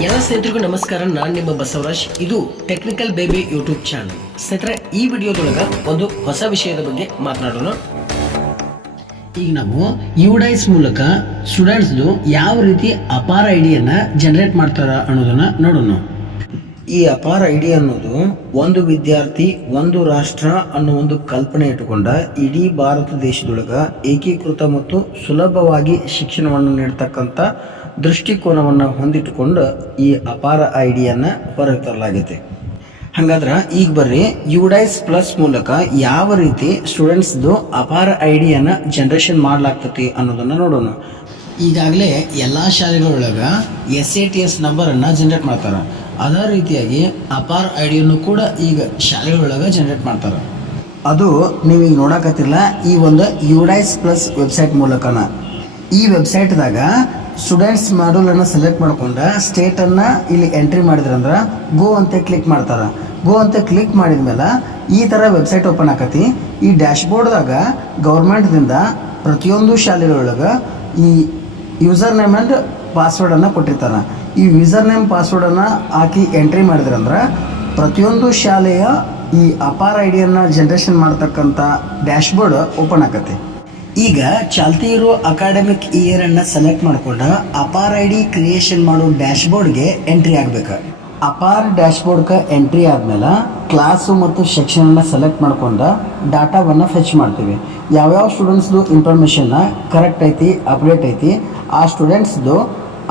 ಎಲ್ಲ ಸ್ನೇಹಿತರಿಗೂ ನಮಸ್ಕಾರ. ನಾನು ನಿಮ್ಮ ಬಸವರಾಜ್. ಇದು ಟೆಕ್ನಿಕಲ್ ಬೇಬಿ ಯೂಟ್ಯೂಬ್ ಚಾನಲ್. ಸ್ನೇಹಿತರೆ, ಈ ವಿಡಿಯೋದೊಳಗೆ ಒಂದು ಹೊಸ ವಿಷಯದ ಬಗ್ಗೆ ಮಾತನಾಡೋಣ. ಈಗ ನಾವು ಯುಡೈಸ್ ಮೂಲಕ ಸ್ಟೂಡೆಂಟ್ಸ್ದು ಯಾವ ರೀತಿ ಅಪಾರ ಐಡಿಯನ್ನ ಜನರೇಟ್ ಮಾಡ್ತಾರ ಅನ್ನೋದನ್ನ ನೋಡೋಣ. ಈ ಅಪಾರ ಐಡಿ ಅನ್ನೋದು ಒಂದು ವಿದ್ಯಾರ್ಥಿ ಒಂದು ರಾಷ್ಟ್ರ ಅನ್ನೋ ಒಂದು ಕಲ್ಪನೆ ಇಟ್ಟುಕೊಂಡ ಇಡೀ ಭಾರತ ದೇಶದೊಳಗ ಏಕೀಕೃತ ಮತ್ತು ಸುಲಭವಾಗಿ ಶಿಕ್ಷಣವನ್ನು ನೀಡ್ತಕ್ಕಂಥ ದೃಷ್ಟಿಕೋನವನ್ನು ಹೊಂದಿಟ್ಟುಕೊಂಡು ಈ ಅಪಾರ ಐಡಿಯನ್ನು ಹೊರಗೆ ತರಲಾಗಿದೆ. ಹಾಗಾದ್ರೆ ಈಗ ಬರ್ರಿ ಯುಡೈಸ್ ಪ್ಲಸ್ ಮೂಲಕ ಯಾವ ರೀತಿ ಸ್ಟೂಡೆಂಟ್ಸ್ದು ಅಪಾರ ಐಡಿಯನ್ನು ಜನರೇಷನ್ ಮಾಡಲಾಗ್ತತಿ ಅನ್ನೋದನ್ನು ನೋಡೋಣ. ಈಗಾಗಲೇ ಎಲ್ಲ ಶಾಲೆಗಳೊಳಗೆ SATS ನಂಬರನ್ನು ಜನರೇಟ್ ಮಾಡ್ತಾರೆ. ಅದೇ ರೀತಿಯಾಗಿ ಅಪಾರ ಐಡಿಯನ್ನು ಕೂಡ ಈಗ ಶಾಲೆಗಳೊಳಗೆ ಜನರೇಟ್ ಮಾಡ್ತಾರೆ. ಅದು ನೀವೀಗ ನೋಡಕತ್ತಿಲ್ಲ ಈ ಒಂದು ಯುಡೈಸ್ ಪ್ಲಸ್ ವೆಬ್ಸೈಟ್ ಮೂಲಕನ. ಈ ವೆಬ್ಸೈಟ್ದಾಗ ಸ್ಟೂಡೆಂಟ್ಸ್ ಮಾಡ್ಯೂಲನ್ನು ಸೆಲೆಕ್ಟ್ ಮಾಡ್ಕೊಂಡು ಸ್ಟೇಟನ್ನು ಇಲ್ಲಿ ಎಂಟ್ರಿ ಮಾಡಿದ್ರಂದ್ರೆ ಗೋ ಅಂತ ಕ್ಲಿಕ್ ಮಾಡ್ತಾರೆ. ಗೋ ಅಂತ ಕ್ಲಿಕ್ ಮಾಡಿದ ಮೇಲೆ ಈ ಥರ ವೆಬ್ಸೈಟ್ ಓಪನ್ ಆಕತಿ. ಈ ಡ್ಯಾಶ್ಬೋರ್ಡ್ದಾಗ ಗೌರ್ಮೆಂಟ್ದಿಂದ ಪ್ರತಿಯೊಂದು ಶಾಲೆಗಳೊಳಗೆ ಈ ಯೂಸರ್ ನೇಮ್ ಆ್ಯಂಡ್ ಪಾಸ್ವರ್ಡನ್ನು ಕೊಟ್ಟಿರ್ತಾರೆ. ಈ ಯೂಸರ್ ನೇಮ್ ಪಾಸ್ವರ್ಡನ್ನು ಹಾಕಿ ಎಂಟ್ರಿ ಮಾಡಿದ್ರಂದ್ರೆ ಪ್ರತಿಯೊಂದು ಶಾಲೆಯ ಈ ಅಪಾರ ಐಡಿಯನ್ನು ಜನ್ರೇಷನ್ ಮಾಡ್ತಕ್ಕಂಥ ಡ್ಯಾಶ್ಬೋರ್ಡ್ ಓಪನ್ ಆಕತಿ. ಈಗ ಚಾಲ್ತಿ ಇರೋ ಅಕಾಡೆಮಿಕ್ ಇಯರನ್ನು ಸೆಲೆಕ್ಟ್ ಮಾಡ್ಕೊಂಡು ಅಪಾರ ಐಡಿ ಕ್ರಿಯೇಷನ್ ಮಾಡೋ ಡ್ಯಾಶ್ಬೋರ್ಡ್ಗೆ ಎಂಟ್ರಿ ಆಗಬೇಕು. ಅಪಾರ್ ಡ್ಯಾಶ್ಬೋರ್ಡ್ಗೆ ಎಂಟ್ರಿ ಆದಮೇಲೆ ಕ್ಲಾಸು ಮತ್ತು ಸೆಕ್ಷನನ್ನು ಸೆಲೆಕ್ಟ್ ಮಾಡ್ಕೊಂಡು ಡಾಟಾವನ್ನು ಫೆಚ್ ಮಾಡ್ತೀವಿ. ಯಾವ್ಯಾವ ಸ್ಟೂಡೆಂಟ್ಸ್ದು ಇನ್ಫಾರ್ಮೇಷನ್ನ ಕರೆಕ್ಟ್ ಐತಿ, ಅಪ್ಡೇಟ್ ಐತಿ, ಆ ಸ್ಟೂಡೆಂಟ್ಸ್ದು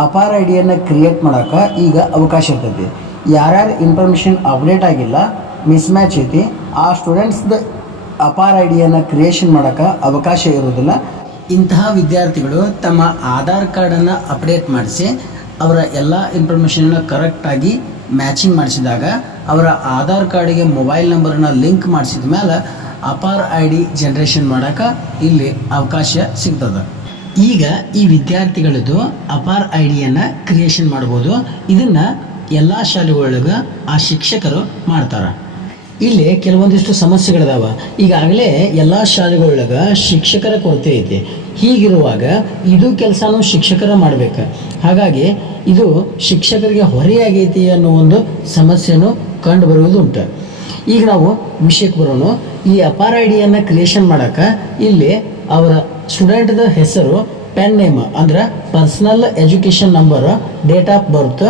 ಅಪಾರ ಐಡಿಯನ್ನು ಕ್ರಿಯೇಟ್ ಮಾಡೋಕೆ ಈಗ ಅವಕಾಶ ಇರ್ತೈತಿ. ಯಾರ್ಯಾರು ಇನ್ಫಾರ್ಮೇಷನ್ ಅಪ್ಡೇಟ್ ಆಗಿಲ್ಲ, ಮಿಸ್ ಮ್ಯಾಚ್ ಐತಿ, ಆ ಸ್ಟೂಡೆಂಟ್ಸ್ದು ಅಪಾರ ಐಡಿಯನ್ನು ಕ್ರಿಯೇಷನ್ ಮಾಡೋಕ್ಕೆ ಅವಕಾಶ ಇರೋದಿಲ್ಲ. ಇಂತಹ ವಿದ್ಯಾರ್ಥಿಗಳು ತಮ್ಮ ಆಧಾರ್ ಕಾರ್ಡನ್ನು ಅಪ್ಡೇಟ್ ಮಾಡಿಸಿ ಅವರ ಎಲ್ಲ ಇನ್ಫಾರ್ಮೇಷನ್ನ ಕರೆಕ್ಟಾಗಿ ಮ್ಯಾಚಿಂಗ್ ಮಾಡಿಸಿದಾಗ ಅವರ ಆಧಾರ್ ಕಾರ್ಡಿಗೆ ಮೊಬೈಲ್ ನಂಬರನ್ನು ಲಿಂಕ್ ಮಾಡಿಸಿದ ಮೇಲೆ ಅಪಾರ ಐಡಿ ಜನ್ರೇಷನ್ ಮಾಡೋಕ್ಕೆ ಇಲ್ಲಿ ಅವಕಾಶ ಸಿಗ್ತದೆ. ಈಗ ಈ ವಿದ್ಯಾರ್ಥಿಗಳದ್ದು ಅಪಾರ ಐಡಿಯನ್ನು ಕ್ರಿಯೇಷನ್ ಮಾಡ್ಬೋದು. ಇದನ್ನು ಎಲ್ಲ ಶಾಲೆಗಳೊಳಗೆ ಆ ಶಿಕ್ಷಕರು ಮಾಡ್ತಾರೆ. ಇಲ್ಲಿ ಕೆಲವೊಂದಿಷ್ಟು ಸಮಸ್ಯೆಗಳಿದಾವೆ. ಈಗಾಗಲೇ ಎಲ್ಲ ಶಾಲೆಗಳೊಳಗೆ ಶಿಕ್ಷಕರ ಕೊರತೆ ಐತಿ. ಹೀಗಿರುವಾಗ ಇದು ಕೆಲಸನೂ ಶಿಕ್ಷಕರ ಮಾಡಬೇಕು. ಹಾಗಾಗಿ ಇದು ಶಿಕ್ಷಕರಿಗೆ ಹೊರೆಯಾಗೈತಿ ಅನ್ನೋ ಒಂದು ಸಮಸ್ಯೆನೂ ಕಂಡು ಬರುವುದುಂಟು. ಈಗ ನಾವು ವಿಷಯಕ್ಕೆ ಬರೋಣ. ಈ ಅಪಾರ ಐಡಿಯನ್ನು ಕ್ರಿಯೇಷನ್ ಮಾಡೋಕೆ ಇಲ್ಲಿ ಅವರ ಸ್ಟೂಡೆಂಟ್ದ ಹೆಸರು, ಪೆನ್ ನೇಮ್ ಅಂದ್ರೆ personal education number, date of birth,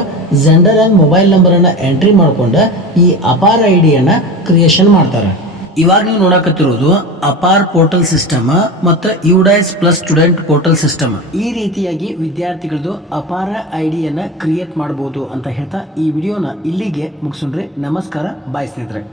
gender and mobile ನಂಬರನ್ನು ಎಂಟ್ರಿ ಮಾಡ್ಕೊಂಡು ಈ ಅಪಾರ ಐಡಿಯನ್ನು ಕ್ರಿಯೇಷನ್ ಮಾಡ್ತಾರೆ. ಇವಾಗ ನೀವು ನೋಡಕತ್ತಿರೋದು ಅಪಾರ್ ಪೋರ್ಟಲ್ ಸಿಸ್ಟಮ್ ಮತ್ತು UDISE plus student portal system. ಈ ರೀತಿಯಾಗಿ ವಿದ್ಯಾರ್ಥಿಗಳದ್ದು ಅಪಾರ ಐಡಿಯನ್ನು ಕ್ರಿಯೇಟ್ ಮಾಡ್ಬೋದು ಅಂತ ಹೇಳ್ತಾ ಈ ವಿಡಿಯೋನ ಇಲ್ಲಿಗೆ ಮುಗಿಸೋಣ್ರಿ. ನಮಸ್ಕಾರ, ಬಾಯ್ ಸ್ನೇಹಿತರೆ.